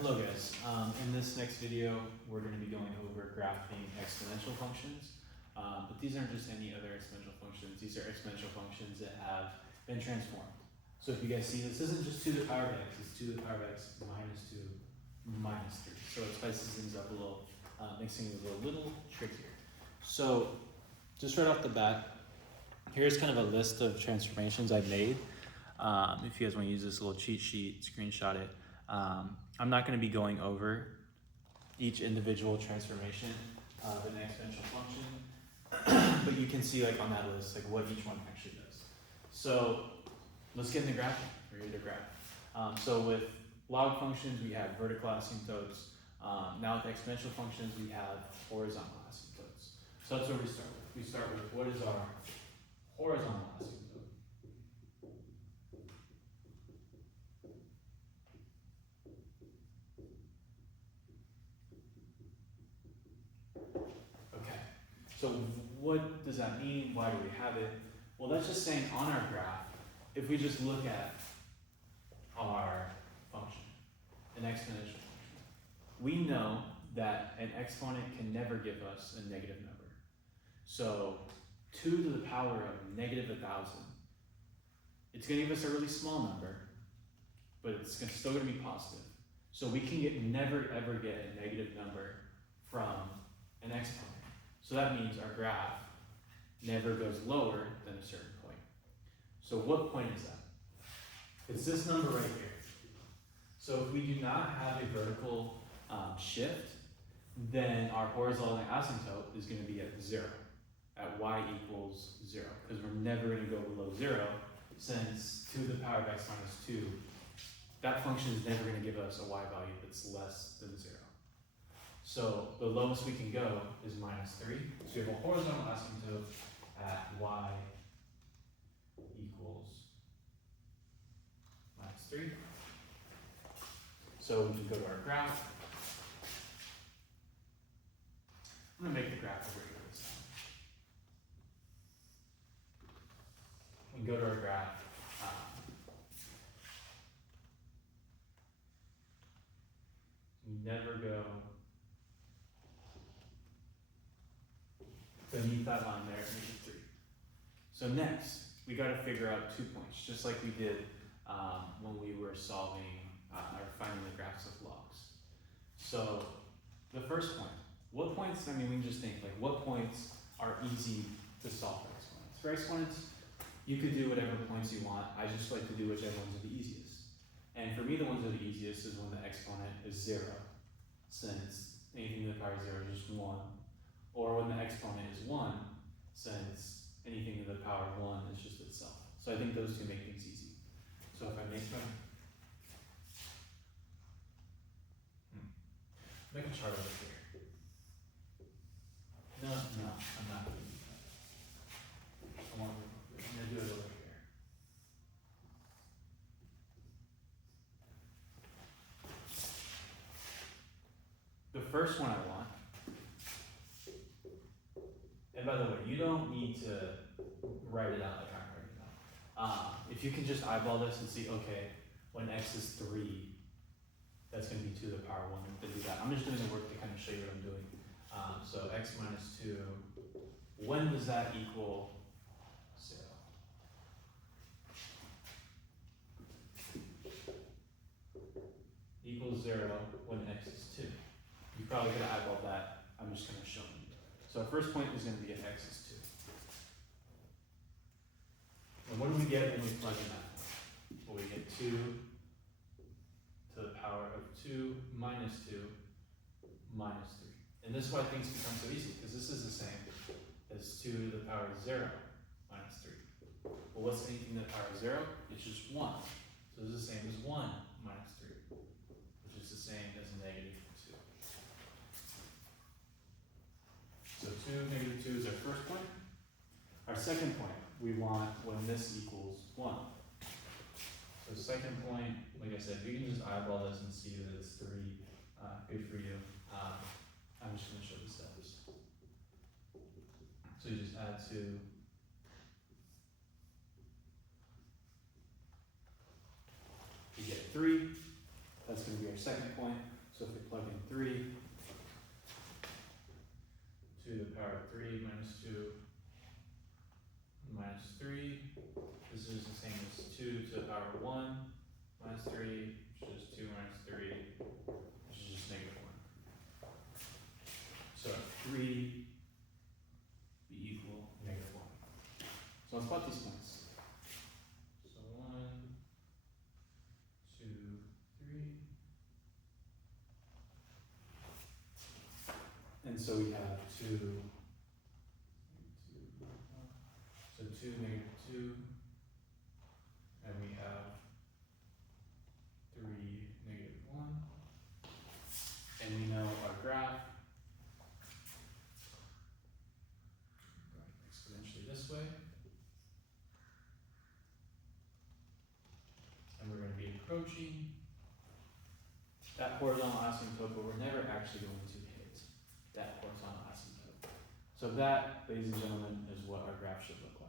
Hello guys. In this next video, we're going to be going over graphing exponential functions. But these aren't just any other exponential functions. These are exponential functions that have been transformed. So if you guys see, this isn't just 2 to the power of x, it's 2 to the power of x minus 2 minus 3. So it spices things up a little, makes things a little trickier. So just right off the bat, here's kind of a list of transformations I've made. If you guys want to use this little cheat sheet, screenshot it. I'm not going to be going over each individual transformation of an exponential function, but you can see like on that list like what each one actually does. So let's get into graphing. We're ready to graph. So with log functions, we have vertical asymptotes. Now with exponential functions, we have horizontal asymptotes. So that's where we start with. We start with what is our horizontal asymptote? So what does that mean? Why do we have it? Well, that's just saying on our graph, if we just look at our function, an exponential function, we know that an exponent can never give us a negative number. So 2 to the power of negative 1,000, it's going to give us a really small number, but it's still going to be positive. So we can never ever get a negative number from an exponent. So that means our graph never goes lower than a certain point. So what point is that? It's this number right here. So if we do not have a vertical shift, then our horizontal asymptote is going to be at 0, at y equals 0, because we're never going to go below 0, since 2 to the power of x minus 2, that function is never going to give us a y value that's less than 0. So the lowest we can go is minus 3. So we have a horizontal asymptote at y equals minus 3. So we can go to our graph. I'm going to make the graph over here this time. We can go to our graph. We never go beneath that line there, -3. So next, we got to figure out 2 points, just like we did when we were solving or finding the graphs of logs. So the first point, what points? I mean, we can just think like what points are easy to solve for exponents. For exponents, you could do whatever points you want. I just like to do whichever ones are the easiest. And for me, the ones that are the easiest is when the exponent is 0, since anything to the power of 0 is just 1. Or when the exponent is 1, since anything to the power of 1 is just itself. So I think those two make things easy. So if I make a chart over here. No, I'm not going to do that. I'm going to do it over here. The first one I want. And by the way, you don't need to write it out like I'm writing it out. If you can just eyeball this and see, okay, when x is 3, that's going to be 2 to the power 1, then do that. I'm just doing the work to kind of show you what I'm doing. So x minus 2, when does that equal 0? Equals 0 when x is 2. You probably could have eyeballed that. I'm just going to show you. So our first point is going to be at x is 2. And what do we get when we plug in that point? Well, we get 2 to the power of 2 minus 2 minus 3. And this is why things become so easy, because this is the same as 2 to the power of 0 minus 3. Well, what's anything to the power of 0? It's just 1. So this is the same as 1 minus 3, which is the same as negative 2. So 2, -2 is our first point. Our second point, we want when this equals 1. So second point, like I said, you can just eyeball this and see that it's 3. Good for you. I'm just going to show the steps. So you just add 2. You get 3. That's going to be our second point. this is the same as 2 to the power of 1 minus 3, which is 2 minus 3, which is just negative 1. So 3 be equal negative 1. So let's plot these points. So 1, 2, 3. And so we have 2, so 2, negative 2, and we have 3, negative 1. And we know our graph going exponentially this way. And we're going to be approaching that horizontal asymptote, but we're never actually going to hit that horizontal asymptote. So that, ladies and gentlemen, is what our graph should look like.